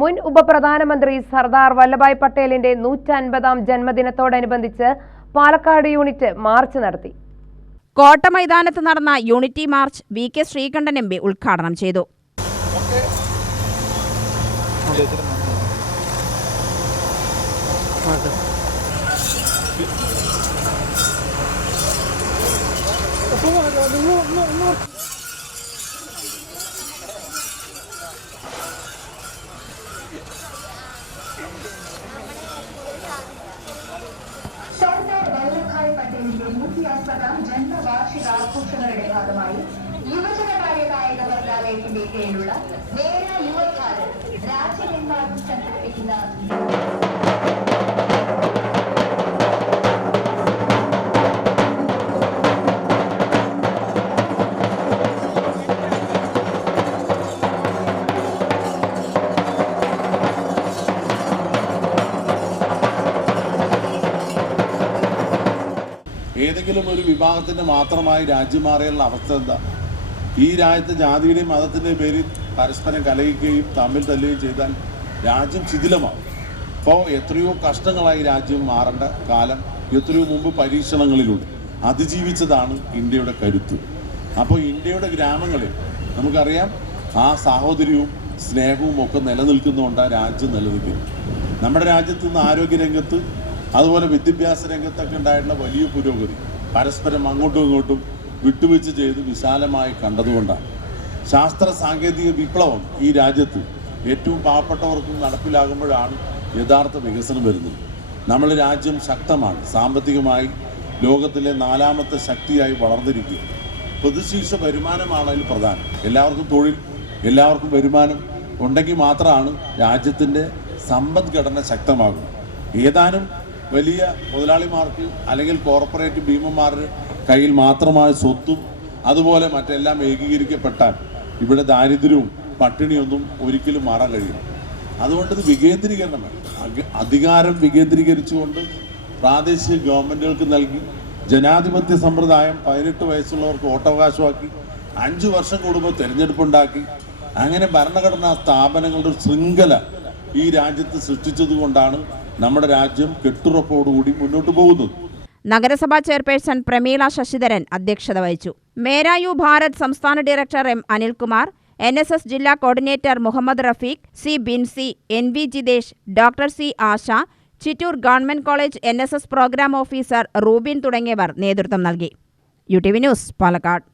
മുൻ ഉപപ്രധാനമന്ത്രി സർദാർ വല്ലഭായ് പട്ടേലിന്റെ 150ാം ജന്മദിനത്തോടനുബന്ധിച്ച് പാലക്കാട് യൂണിറ്റ് മാർച്ച് നടത്തി. കോട്ട മൈതാനത്ത് നടന്ന unity march V K. Sreekandan MP. ഉദ്ഘാടനം ചെയ്തു. സർദാർ വല്ലഭായ് പട്ടേലിന്റെ 150ാം ജന്മവാർഷികാഘോഷങ്ങളുടെ ഭാഗമായി യുവജനകാര്യ കായിക മന്ത്രാലയത്തിന്റെ കീഴിലുള്ള മേരാ യുവ ഭാരത് രാജ്യമെമ്പാടും സംഘടിപ്പിക്കുന്ന ഏതെങ്കിലും ഒരു വിഭാഗത്തിൻ്റെ മാത്രമായി രാജ്യം മാറിയുള്ള അവസ്ഥ എന്താ? ഈ രാജ്യത്തെ ജാതിയുടെയും മതത്തിൻ്റെയും പേരിൽ പരസ്പരം കലഹിക്കുകയും തമ്മിൽ തല്ലുകയും ചെയ്താൽ രാജ്യം ശിഥിലമാവും. അപ്പോൾ എത്രയോ കഷ്ടങ്ങളായി രാജ്യം മാറേണ്ട കാലം എത്രയോ മുമ്പ് പരീക്ഷണങ്ങളിലൂടെ അതിജീവിച്ചതാണ് ഇന്ത്യയുടെ കരുത്ത്. അപ്പോൾ ഇന്ത്യയുടെ ഗ്രാമങ്ങളിൽ നമുക്കറിയാം ആ സാഹോദര്യവും സ്നേഹവും ഒക്കെ നിലനിൽക്കുന്നതുകൊണ്ടാണ് രാജ്യം നിലനിൽക്കുന്നത്. നമ്മുടെ രാജ്യത്ത് നിന്ന് ആരോഗ്യരംഗത്ത് അതുപോലെ വിദ്യാഭ്യാസ രംഗത്തൊക്കെ ഉണ്ടായിട്ടുള്ള വലിയ പുരോഗതി പരസ്പരം അങ്ങോട്ടും ഇങ്ങോട്ടും വിട്ടുവീഴ്ച ചെയ്ത് വിശാലമായി കണ്ടതുകൊണ്ടാണ്. ശാസ്ത്ര സാങ്കേതിക വിപ്ലവം ഈ രാജ്യത്ത് ഏറ്റവും പാവപ്പെട്ടവർക്കും നടപ്പിലാകുമ്പോഴാണ് യഥാർത്ഥ വികസനം വരുന്നത്. നമ്മുടെ രാജ്യം ശക്തമാണ്, സാമ്പത്തികമായി ലോകത്തിലെ 4ാമത്തെ ശക്തിയായി വളർന്നിരിക്കുക. പ്രതിശീർഷ വരുമാനമാണ് അതിൽ പ്രധാനം. എല്ലാവർക്കും തൊഴിൽ, എല്ലാവർക്കും വരുമാനം ഉണ്ടെങ്കിൽ മാത്രമാണ് രാജ്യത്തിൻ്റെ സമ്പദ്ഘടന ശക്തമാകുന്നത്. ഏതാനും വലിയ മുതലാളിമാർക്ക് അല്ലെങ്കിൽ കോർപ്പറേറ്റ് ഭീമന്മാരുടെ കയ്യിൽ മാത്രമായ സ്വത്തും അതുപോലെ മറ്റെല്ലാം ഏകീകരിക്കപ്പെട്ടാൽ ഇവിടെ ദാരിദ്ര്യവും പട്ടിണിയൊന്നും ഒരിക്കലും മാറാൻ കഴിയില്ല. അതുകൊണ്ട് ഇത് വികേന്ദ്രീകരണമാണ്. അധികാരം വികേന്ദ്രീകരിച്ചുകൊണ്ട് പ്രാദേശിക ഗവൺമെൻറ്റുകൾക്ക് നൽകി ജനാധിപത്യ സമ്പ്രദായം 18 വയസ്സുള്ളവർക്ക് വോട്ടവകാശമാക്കി 5 വർഷം കൂടുമ്പോൾ തിരഞ്ഞെടുപ്പുണ്ടാക്കി അങ്ങനെ ഭരണഘടനാ സ്ഥാപനങ്ങളുടെ ഒരു ശൃംഖല ഈ രാജ്യത്ത് സൃഷ്ടിച്ചതുകൊണ്ടാണ് നമ്മുടെ രാജ്യം കെട്ടുറപ്പോടുകൂടി മുന്നോട്ട് പോകുന്നത്. നഗരസഭാ ചെയർപേഴ്സൺ പ്രമീള ശശിധരൻ അധ്യക്ഷത വഹിച്ചു. മേരാ യു ഭാരത് സംസ്ഥാന ഡയറക്ടർ എം. അനിൽകുമാർ, NSS ജില്ലാ coordinator Muhammad Rafeeq, C. Binsy, NV Jithesh, doctor C. Asha, Chittur government college NSS programme officer Rubin തുടങ്ങിയവർ നേതൃത്വം നൽകി. UTV news, Palakkad.